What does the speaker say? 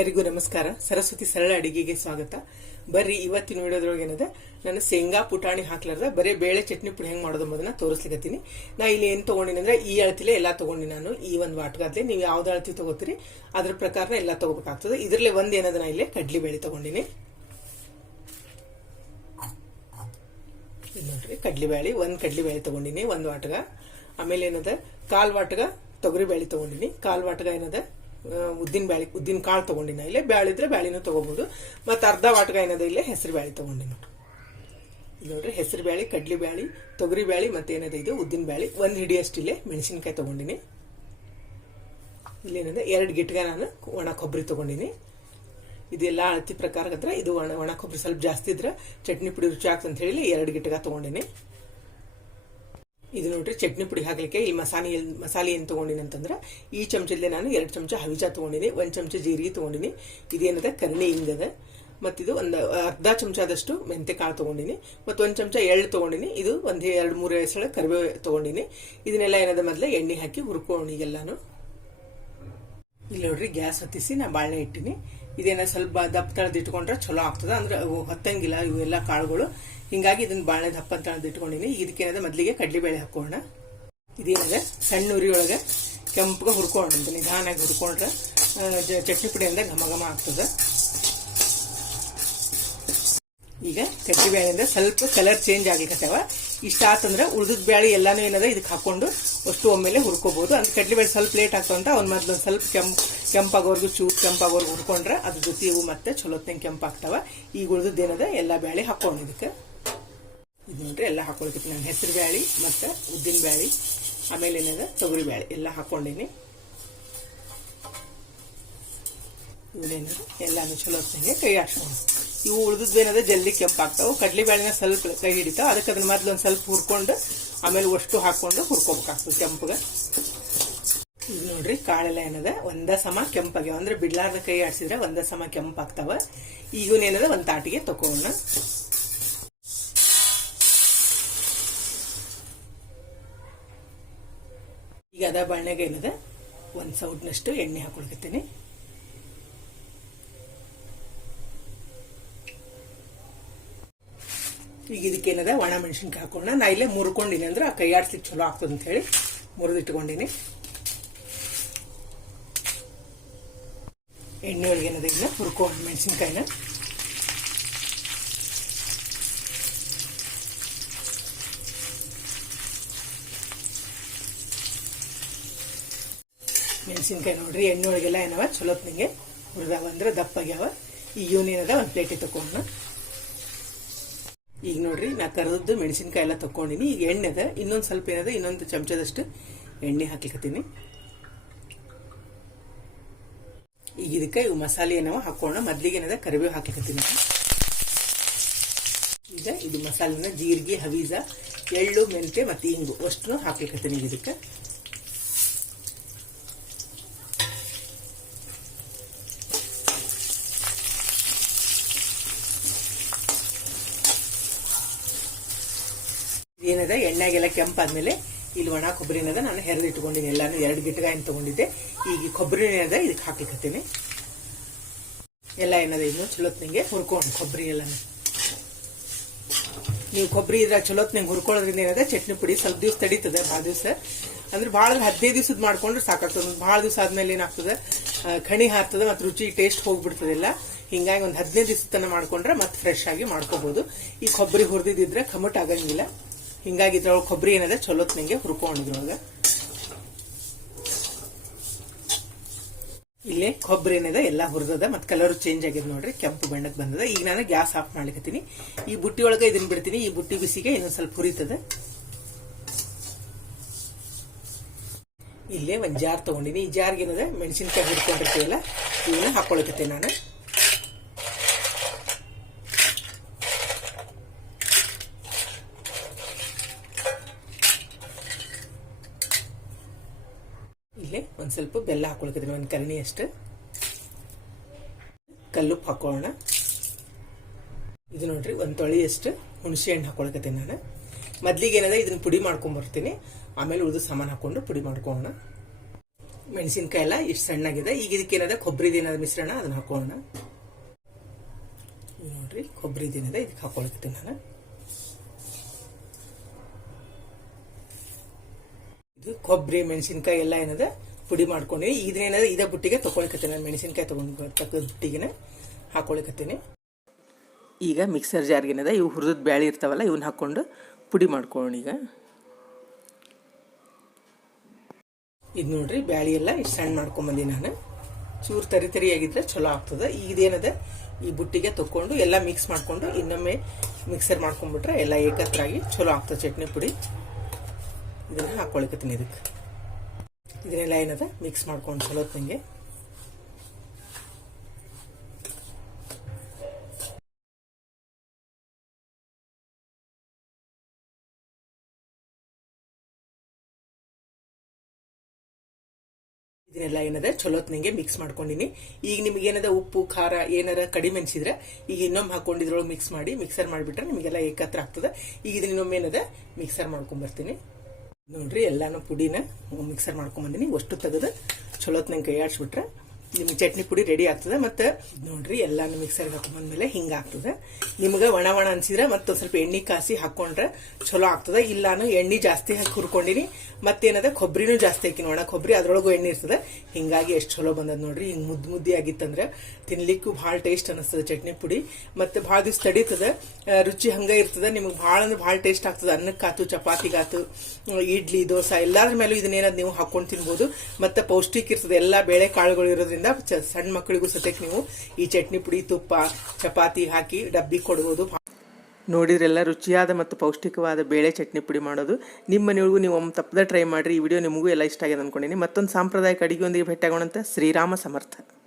ಎಲ್ಲರಿಗೂ ನಮಸ್ಕಾರ. ಸರಸ್ವತಿ ಸರಳ ಅಡಿಗೆಗೆ ಸ್ವಾಗತ. ಬರ್ರಿ, ಇವತ್ತಿನ ವಿಡಿಯೋದ್ರೊಳಗೆ ಏನದ? ನಾನು ಶೇಂಗಾ ಪುಟಾಣಿ ಹಾಕ್ಲಾರ್ದ. ಬರೀ ಬೇಳೆ ಚಟ್ನಿ ಪುಡಿ ಹೆಂಗ್ ಮಾಡೋದು ಅನ್ನೋದನ್ನ ತೋರಿಸ್ಲಿಕತ್ತೀನಿ. ನಾ ಇಲ್ಲಿ ಏನ್ ತಗೊಂಡಿನಿ ಅಂದ್ರೆ, ಈ ಅಳತಿಲೆ ಎಲ್ಲಾ ತಗೊಂಡಿ ನಾನು. ಈ ಒಂದು ವಾಟ್ಗಾದ್ಲೆ. ನೀವು ಯಾವ್ದು ಅಳತಿ ತಗೋತೀರಿ, ಅದ್ರ ಪ್ರಕಾರ ಎಲ್ಲಾ ತಗೋಬೇಕಾಗ್ತದೆ. ಇದ್ರಲ್ಲೇ ಒಂದ್ ಏನದ ನಾ ಇಲ್ಲಿ? ಕಡ್ಲಿ ಬೇಳೆ ತಗೊಂಡಿನಿ. ನೋಡ್ರಿ, ಕಡ್ಲಿ ಬೇಳೆ ಒಂದ್ ಕಡ್ಲಿ ಬೇಳೆ ತಗೊಂಡಿನಿ, ಒಂದ್ ವಾಟಗ. ಆಮೇಲೆ ಏನದ? ಕಾಲ್ ವಾಟಗ ತೊಗರಿ ಬೇಳೆ ತಗೊಂಡಿನಿ. ಕಾಲ್ ವಾಟಗ ಏನದ? ಉದ್ದಿನ ಬ್ಯಾಳಿ, ಉದ್ದಿನ ಕಾಳು ತಗೊಂಡಿನ ಇಲ್ಲೇ, ಬ್ಯಾಳಿದ್ರೆ ಬ್ಯಾಳಿನೂ ತಗೋಬಹುದು ಮತ್ತೆ ಅರ್ಧ ವಾಟಗ ಏನದ ಇಲ್ಲೇ, ಹೆಸರು ಬ್ಯಾಳಿ ತಗೊಂಡಿ ನೋಡ್ರಿ ನೋಡ್ರಿ, ಹೆಸರು ಬ್ಯಾಳಿ, ಕಡ್ಲಿ ಬ್ಯಾಳಿ, ತೊಗರಿ ಬ್ಯಾಳಿ, ಮತ್ತೆ ಏನದ ಇದು, ಉದ್ದಿನ ಬ್ಯಾಳಿ. ಒಂದು ಹಿಡಿಯಷ್ಟು ಇಲ್ಲೇ ಮೆಣಸಿನ್ಕಾಯಿ ತಗೊಂಡಿನಿ. ಇಲ್ಲೇನದ, ಎರಡು ಗಿಟ್ಗ ನಾನು ಒಣ ಕೊಬ್ಬರಿ ತಗೊಂಡಿನಿ. ಇದೆಲ್ಲ ಅಳತಿ ಪ್ರಕಾರ ಇದು ಒಣ ಒಣ ಕೊಬ್ಬರಿ ಸ್ವಲ್ಪ ಜಾಸ್ತಿ ಇದ್ರೆ, ಚಟ್ನಿ ಪುಡಿ ರುಚಿ ಆಗ್ತಂತ ಹೇಳಿ ಎರಡು ಗಿಟ್ಗ ತಗೊಂಡಿನಿ. ಇದು ನೋಡ್ರಿ ಚಟ್ನಿ ಪುಡಿ ಹಾಕ್ಲಿಕ್ಕೆ ಈ ಮಸಾಲೆ ಮಸಾಲೆ ಏನು ತೊಗೊಂಡಿನಿ ಅಂತಂದ್ರೆ ಈ ಚಮಚದಲ್ಲೇ ನಾನು ಎರಡು ಚಮಚ ಹವಿಜ ತೊಗೊಂಡಿನಿ, ಒಂದು ಚಮಚ ಜೀರಿಗೆ ತೊಗೊಂಡಿನಿ. ಇದೇನದ? ಕರ್ಣಿ ಹಿಂಗದ. ಮತ್ತಿದು ಒಂದು ಅರ್ಧ ಚಮಚದಷ್ಟು ಮೆಂತೆ ಕಾಳು ತೊಗೊಂಡಿನಿ. ಮತ್ತು ಒಂದು ಚಮಚ ಎಳ್ಳು ತೊಗೊಂಡಿನಿ. ಇದು ಒಂದು ಎರಡು ಮೂರು ಎಸಳ ಕರಿಬೇವು ತೊಗೊಂಡಿನಿ. ಇದನ್ನೆಲ್ಲ ಏನದ ಮೊದಲು ಎಣ್ಣೆ ಹಾಕಿ ಹುರ್ಕೊಂಡು ಎಲ್ಲಾನು. ಇಲ್ಲಿ ನೋಡ್ರಿ ಗ್ಯಾಸ್ ಹೊತ್ತಿಸಿ ನಾ ಬಾಳೆ ಇಟ್ಟಿನಿ. ಇದೇನ ಸ್ವಲ್ಪ ದಪ್ಪ ತಳದಿಟ್ಕೊಂಡ್ರೆ ಚಲೋ ಆಗ್ತದ. ಅಂದ್ರೆ ಹೊತ್ತಂಗಿಲ್ಲ ಇವೆಲ್ಲ ಕಾಳುಗಳು. ಹಿಂಗಾಗಿ ಇದನ್ನ ಬಾಳೆ ದಪ್ಪ ಅಂತ ಇಟ್ಕೊಂಡಿನಿ. ಇದಕ್ಕೇನದ ಮೊದಲಿಗೆ ಕಡ್ಲಿಬೇಳೆ ಹಾಕೋಣ. ಇದೇನದ? ಸಣ್ಣ ಉರಿಯೊಳಗೆ ಕೆಂಪಗೆ ಹುರ್ಕೊಂಡು ನಿಧಾನಾಗಿ ಹುರ್ಕೊಂಡ್ರೆ ಚಟ್ನಿ ಪುಡಿ ಅಂದ್ರೆ ಘಮ ಘಮ ಆಗ್ತದ. ಈಗ ಕಡ್ಲಿ ಬೇಳೆಯಿಂದ ಸ್ವಲ್ಪ ಕಲರ್ ಚೇಂಜ್ ಆಗ್ಲಿಕ್ಕತ್ತವ ಇಷ್ಟ ಆತಂದ್ರೆ ಉಳಿದ ಬೇಳೆ ಎಲ್ಲಾನು ಏನದ ಇದಕ್ಕೆ ಹಾಕೊಂಡು ಅಷ್ಟು ಒಮ್ಮೆಲೆ ಹುರ್ಕೋಬಹುದು ಅಂದ್ರೆ ಕಡ್ಲಿ ಬೇಳೆ ಸ್ವಲ್ಪ ಲೇಟ್ ಆಗ್ತಾವಂತ, ಅವ್ನ ಮೊದ್ಲು ಸ್ವಲ್ಪ ಕೆಂಪ್, ಕೆಂಪಾಗೋರ್ಗು ಚೂಪ್ ಕೆಂಪಾಗೋರ್ಗು ಹುರ್ಕೊಂಡ್ರೆ ಅದ್ರ ಜೊತೆ ಇವು ಮತ್ತೆ ಚಲೋತ್ನಂಗೆ ಕೆಂಪಾಗ್ತಾವ. ಈಗ ಉಳ್ದದ್ ಏನದ, ಎಲ್ಲಾ ಬೇಳೆ ಹಾಕೊಂಡು ಇದಕ್ಕೆ. ಇದು ನೋಡ್ರಿ ಎಲ್ಲ ಹಾಕೊಳ್ತೀನಿ. ನಾನು ಹೆಸರು ಬ್ಯಾಳಿ, ಮತ್ತು ಉದ್ದಿನ ಬ್ಯಾಳಿ, ಆಮೇಲೆ ಏನದ? ತೊಗರಿ ಬ್ಯಾಳಿ. ಎಲ್ಲ ಹಾಕ್ಕೊಂಡೀನಿ ಇವನೇನದ ಎಲ್ಲಾನು ಚಲೋ ಹೊತ್ತಿಗೆ ಕೈ ಹಾಕ್ಸ್ಕೊಂಡು ಇವು ಉಳಿದದ್ದೇನದ ಜಲ್ದಿ ಕೆಂಪಾಗ್ತಾವೆ. ಕಡ್ಲಿ ಬ್ಯಾಳಿನ ಸ್ವಲ್ಪ ಕೈ ಹಿಡಿತಾವ. ಅದಕ್ಕೆ ಅದನ್ನ ಮೊದ್ಲು ಒಂದ್ ಸ್ವಲ್ಪ ಹುರ್ಕೊಂಡು, ಆಮೇಲೆ ಅಷ್ಟು ಹಾಕೊಂಡು ಹುರ್ಕೋಬೇಕಾಗ್ತದೆ ಕೆಂಪಗೆ. ಇದು ನೋಡ್ರಿ, ಕಾಳೆಲ್ಲ ಏನದ? ಒಂದ ಸಮ ಕೆಂಪಾಗ್ಯಾವ. ಅಂದ್ರೆ ಬಿಡ್ಲಾರ್ದ ಕೈ ಆಡ್ಸಿದ್ರೆ ಒಂದ ಸಮ ಕೆಂಪಾಗ್ತಾವ. ಈಗೂನೇನದ ಒಂದು ತಾಟಿಗೆ ತಕೋಣ ಈಗ ಅದ ಬಾಳ್ನಾಗ ಏನದ? ಒಂದ್ ಸೌಟ್ನಷ್ಟು ಎಣ್ಣೆ ಹಾಕೊಳ್ಕತ್ತೀನಿ. ಈಗ ಇದಕ್ಕೇನದ ಒಣ ಮೆಣಸಿನ್ಕಾಯಿ ಹಾಕೋಣ ನಾ ಇಲ್ಲೇ ಮುರ್ಕೊಂಡಿನಿ ಅಂದ್ರೆ ಆ ಕೈ ಆಡ್ಸ್ಲಿಕ್ಕೆ ಚಲೋ ಆಗ್ತದೆ ಅಂತ ಹೇಳಿ ಮುರಿದಿಟ್ಕೊಂಡಿನಿ. ಎಣ್ಣೆ ಒಳಗೆ ಏನದ ಇಲ್ಲ ಹುರ್ಕೊಂಡು ಮೆಣಸಿನ್ಕಾಯಿನ. ಮೆಣಸಿನ್ಕಾಯಿ ನೋಡ್ರಿ ಎಣ್ಣೆ ಒಳಗೆಲ್ಲ ಏನವ ಚಲೋತ್ನಿಗೆ ಹುರಿದಾವ ಅಂದ್ರೆ ದಪ್ಪಾಗ್ಯಾವ. ಈಗ ಇವನೇನದ ಒಂದು ಪ್ಲೇಟಿಗೆ ತಕೊಂಡ ಈಗ ನೋಡ್ರಿ, ನಾ ಕರೆದದ್ದು ಮೆಣಸಿನ್ಕಾಯಿ ಎಲ್ಲ ತಕೊಂಡಿನಿ ಈಗ ಎಣ್ಣೆ ಅದ ಇನ್ನೊಂದು ಸ್ವಲ್ಪ ಏನದ, ಇನ್ನೊಂದು ಚಮಚದಷ್ಟು ಎಣ್ಣೆ ಹಾಕ್ಲಿಕತ್ತೀನಿ. ಈಗ ಇದಕ್ಕೆ ಇವು ಮಸಾಲೆ ಏನವ ಹಾಕೋಣ. ಮೊದ್ಲಿಗೆ ಏನದ, ಕರಿಬೇವು ಹಾಕ್ಲಿಕತ್ತೀನಿ. ಈಗ ಇದು ಮಸಾಲೆನ ಜೀರಿಗೆ, ಹವೀಜ, ಎಳ್ಳು ಮೆಂತೆ ಮತ್ತೆ ಇಂಗು ಅಷ್ಟು ಹಾಕ್ಲಿಕತ್ತೀನಿ ಇದಕ್ಕೆ. ಏನದ, ಎಣ್ಣೆಗೆಲ್ಲ ಕೆಂಪಾದ್ಮೇಲೆ ಇಲ್ಲಿ ಒಣ ಕೊಬ್ಬರಿ ಏನದ ನಾನು ಹೆರೆದು ಇಟ್ಕೊಂಡಿನಿ ಎಲ್ಲಾನು ಎರಡು ಗಿಟ್ಟಗಾಯಿನ ತಗೊಂಡಿದ್ದೆ. ಈಗ ಕೊಬ್ಬರಿ ಏನದ ಇದಕ್ಕೆ ಹಾಕ್ಲಿಕತ್ತೀನಿ. ಎಲ್ಲ ಏನದ ಇನ್ನು ಚಲೋತ್ನಂಗೆ ಹುರ್ಕೊಂಡು ಕೊಬ್ಬರಿ ಎಲ್ಲಾನು. ನೀವು ಕೊಬ್ಬರಿ ಇದ್ರ ಚಲೋತ್ನಂಗೆ ಹುರ್ಕೊಳ್ಳೋದ್ರಿಂದ ಏನದ ಚಟ್ನಿ ಪುಡಿ ಸ್ವಲ್ಪ ದಿವಸ ತಡೀತದೆ ಭಾಳ ದಿವಸ. ಅಂದ್ರೆ ಭಾಳ ಹದಿನೈದು ದಿವಸದ ಮಾಡ್ಕೊಂಡ್ರೆ ಸಾಕಾಗ್ತದೆ. ಭಾಳ ದಿವಸ ಆದ್ಮೇಲೆ ಏನಾಗ್ತದೆ ಖಣಿ ಹಾರ್ತದೆ ಮತ್ತೆ ರುಚಿ, ಟೇಸ್ಟ್ ಹೋಗ್ಬಿಡ್ತದೆಲ್ಲ ಹಿಂಗಾಗಿ ಒಂದು ಹದಿನೈದು ದಿವಸ ತನ ಮಾಡ್ಕೊಂಡ್ರೆ ಮತ್ತೆ ಫ್ರೆಶ್ ಆಗಿ ಮಾಡ್ಕೋಬಹುದು ಈ ಕೊಬ್ಬರಿ ಹುರಿದಿದ್ರೆ ಕಮಟ್ ಆಗಂಗಿಲ್ಲ ಹಿಂಗಾಗಿ ಇದ್ರೊಳಗೆ ಕೊಬ್ಬರಿ ಏನದ ಚಲೋತ್ನಂಗೆ ಹುರ್ಕೊಂಡಿದ್ರೊಳಗೆ ಇಲ್ಲಿ ಕೊಬ್ಬರಿ ಏನಿದೆ, ಎಲ್ಲ ಹುರಿದದ, ಮತ್ತೆ ಕಲರ್ ಚೇಂಜ್ ಆಗಿದೆ ನೋಡ್ರಿ, ಕೆಂಪು ಬಣ್ಣಕ್ಕೆ ಬಂದದ. ಈಗ ನಾನು ಗ್ಯಾಸ್ ಆಫ್ ಮಾಡ್ಲಿಕತ್ತೀನಿ. ಈ ಬುಟ್ಟಿ ಒಳಗೆ ಇದನ್ನ ಬಿಡ್ತೀನಿ, ಈ ಬುಟ್ಟಿ ಬಿಸಿಗೆ ಇನ್ನೊಂದ್ ಸ್ವಲ್ಪ ಹುರಿತದ. ಇಲ್ಲೇ ಒಂದು ಜಾರ್ ತಗೊಂಡಿನಿ. ಈ ಜಾರ್ಗೆ ಏನದ, ಮೆಣಸಿನ್ಕಾಯಿ ಹುರ್ಕೊಂಡಿರ್ತೀವಲ್ಲ ಇವನ್ನ ಹಾಕೊಳಕತ್ತೆ ನಾನು. ಇಲ್ಲೇ ಒಂದ್ ಸ್ವಲ್ಪ ಬೆಲ್ಲ ಹಾಕೊಳಕತ್ತೀನಿ ಒಂದು ಕರಣಿ ಅಷ್ಟು. ಕಲ್ಲುಪ್ಪು ಹಾಕೊಳ್ಳೋಣ ಇದು ನೋಡ್ರಿ, ಒಂದ್ ತೊಳೆಯಷ್ಟು ಹುಣಸೆ ಹಣ್ಣು ಹಾಕೊಳಕತ್ತೀನಿ ನಾನು. ಮೊದ್ಲಿಗೆ ಏನದ, ಇದನ್ನ ಪುಡಿ ಮಾಡ್ಕೊಂಡ್ ಬರ್ತೀನಿ. ಆಮೇಲೆ ಉಳಿದು ಸಾಮಾನು ಹಾಕೊಂಡು ಪುಡಿ ಮಾಡ್ಕೊಳ್ಳೋಣ ಮೆಣಸಿನ್ಕಾಯಿ ಎಲ್ಲ ಇಷ್ಟು ಸಣ್ಣಗಿದೆ. ಈಗ ಇದಕ್ಕೆ ಏನದ ಕೊಬ್ಬರಿ ದಿನದ ಮಿಶ್ರಣ, ಅದನ್ನ ಹಾಕೊಳ್ಳೋಣ ನೋಡ್ರಿ ಕೊಬ್ಬರಿ ದಿನದ ಇದಕ್ಕೆ ಹಾಕೊಳಕತ್ತೀನಿ ನಾನು. ಇದು ಕೊಬ್ಬರಿ, ಮೆಣಸಿನ್ಕಾಯಿ ಎಲ್ಲ ಏನದ? ಪುಡಿ ಮಾಡ್ಕೊಂಡಿ ಇದೇನದ ಇದೇ ಬುಟ್ಟಿಗೆ ತಗೊಳ್ಕತ್ತೀನಿ ನಾನು ಮೆಣಸಿನ್ಕಾಯಿ ತಗೊಂಡು ತಕ್ಕ ಬುಟ್ಟಿಗೆ ಹಾಕೊಳಿಕತ್ತೀನಿ. ಈಗ ಮಿಕ್ಸರ್ ಜಾರ್ಗೇನದ ಇವು ಹುರಿದ ಬ್ಯಾಳಿ ಇರ್ತಾವಲ್ಲ ಇವನ್ನ ಹಾಕ್ಕೊಂಡು ಪುಡಿ ಮಾಡ್ಕೊಳ್ಳೋಣ ಈಗ. ಇದು ನೋಡ್ರಿ, ಬ್ಯಾಳಿ ಎಲ್ಲ ಇಷ್ಟು ಸಣ್ಣ ಮಾಡ್ಕೊಂಬಂದಿ ನಾನು. ಚೂರು ತರಿ ತರಿಯಾಗಿದ್ರೆ ಚಲೋ ಆಗ್ತದೆ. ಈಗೇನದ ಈ ಬುಟ್ಟಿಗೆ ತಕ್ಕೊಂಡು ಎಲ್ಲ ಮಿಕ್ಸ್ ಮಾಡ್ಕೊಂಡು ಇನ್ನೊಮ್ಮೆ ಮಿಕ್ಸರ್ ಮಾಡ್ಕೊಂಡ್ಬಿಟ್ರೆ ಎಲ್ಲ ಏಕತ್ರ ಆಗಿ ಚಲೋ ಆಗ್ತದೆ ಚಟ್ನಿ ಪುಡಿ. ಇದನ್ನ ಹಾಕೊಳಿಕತ್ತೀನಿ ಇದಕ್ಕೆ ಇದನ್ನೆಲ್ಲ ಏನದ? ಮಿಕ್ಸ್ ಮಾಡ್ಕೊಂಡು ಚಲೋ ಹೊತ್ತಿಗೆ ಇದನ್ನೆಲ್ಲ ಏನದ? ಚಲೋತ್ನಂಗೆ ಮಿಕ್ಸ್ ಮಾಡ್ಕೊಂಡಿನಿ. ಈಗ ನಿಮ್ಗೆ ಏನದ? ಉಪ್ಪು, ಖಾರ ಏನಾರ ಕಡಿಮೆ ಅನ್ಸಿದ್ರೆ ಈಗ ಇನ್ನೊಮ್ಮೆ ಹಾಕೊಂಡಿದ್ರೊಳಗೆ ಮಿಕ್ಸ್ ಮಾಡಿ ಮಿಕ್ಸರ್ ಮಾಡಿಬಿಟ್ರೆ ನಿಮಗೆಲ್ಲ ಏಕತ್ರ ಆಗ್ತದೆ. ಈಗ ಇದನ್ನ ಇನ್ನೊಮ್ಮೆ ಏನದ? ಮಿಕ್ಸರ್ ಮಾಡ್ಕೊಂಡ್ ಬರ್ತೀನಿ. ನೋಡ್ರಿ ಎಲ್ಲಾನು ಪುಡಿನ ಮಿಕ್ಸರ್ ಮಾಡ್ಕೊಂಬಂದಿನಿ ಅಷ್ಟು ತೆಗೆದು ಚಲೋತ್ನಂಗೆ ಕೈ ಆಡ್ಸ್ಬಿಟ್ರೆ ನಿಮ್ಗೆ ಚಟ್ನಿ ಪುಡಿ ರೆಡಿ ಆಗ್ತದೆ ಮತ್ತೆ ನೋಡ್ರಿ ಎಲ್ಲಾನು ಮಿಕ್ಸರ್ಗೆ ಹಾಕೊಂಡ್ಬಂದ್ಮೇಲೆ ಹಿಂಗ ಆಗ್ತದೆ. ನಿಮ್ಗೆ ಒಣ ಒಣ ಅನ್ಸಿದ್ರೆ ಮತ್ತೆ ಸ್ವಲ್ಪ ಎಣ್ಣೆ ಕಾಸಿ ಹಾಕೊಂಡ್ರೆ ಚಲೋ ಆಗ್ತದೆ. ಇಲ್ಲಾನು ಎಣ್ಣೆ ಜಾಸ್ತಿ ಹಾಕಿ ಹುರ್ಕೊಂಡಿನಿ ಮತ್ತೇನದ ಕೊಬ್ಬರಿನೂ ಜಾಸ್ತಿ ಹಾಕಿ ಒಣ ಕೊಬ್ಬರಿ ಅದ್ರೊಳಗು ಎಣ್ಣೆ ಇರ್ತದೆ. ಹಿಂಗಾಗಿ ಎಷ್ಟು ಚಲೋ ಬಂದದ ನೋಡ್ರಿ. ಹಿಂಗ್ ಮುದ್ದು ಮುದ್ದಿ ಆಗಿತ್ತಂದ್ರೆ ತಿನ್ಲಿಕ್ಕೂ ಭಾಳ ಟೇಸ್ಟ್ ಅನಿಸ್ತದೆ ಚಟ್ನಿ ಪುಡಿ. ಮತ್ತೆ ಭಾಳ ದಿವ್ಸ ತಡೀತದೆ. ರುಚಿ ಹಂಗ ಇರ್ತದೆ. ನಿಮ್ಗೆ ಭಾಳ ಅಂದ್ರೆ ಭಾಳ ಟೇಸ್ಟ್ ಆಗ್ತದೆ. ಅನ್ನಕ್ಕಾತು, ಚಪಾತಿಗಾತು, ಇಡ್ಲಿ, ದೋಸೆ ಎಲ್ಲಾದ್ರ ಮೇಲೂ ಇದನ್ನೇನದ್ ನೀವು ಹಾಕೊಂಡು ತಿನ್ಬೋದು. ಮತ್ತೆ ಪೌಷ್ಟಿಕ ಇರ್ತದೆ. ಎಲ್ಲ ಬೇಳೆ ಕಾಳುಗಳು ಇರೋದ್ರಿಂದ ಚ- ಸಣ್ಣ ಮಕ್ಕಳಿಗೂ ಸತ್ಯಕ್ಕೆ ನೀವು ಈ ಚಟ್ನಿ ಪುಡಿ, ತುಪ್ಪ, ಚಪಾತಿ ಹಾಕಿ ಡಬ್ಬಿ ಕೊಡ್ಬೋದು. ನೋಡಿದ್ರೆಲ್ಲ ರುಚಿಯಾದ ಮತ್ತು ಪೌಷ್ಟಿಕವಾದ ಬೇಳೆ ಚಟ್ನಿ ಪುಡಿ ಮಾಡೋದು. ನಿಮ್ಮ ಮನೆಯೊಳಗೂ ನೀವು ಒಮ್ಮೆ ತಪ್ಪದೆ ಟ್ರೈ ಮಾಡಿರಿ. ಈ ವಿಡಿಯೋ ನಿಮಗೂ ಎಲ್ಲ ಇಷ್ಟ ಆಗಿದೆ ಅಂದ್ಕೊಂಡಿನಿ ಮತ್ತೊಂದು ಸಾಂಪ್ರದಾಯಿಕ ಅಡಿಗೆಯೊಂದಿಗೆ ಭೇಟಿಯಾಗೋಣಂತ ಶ್ರೀರಾಮ ಸಮರ್ಥ.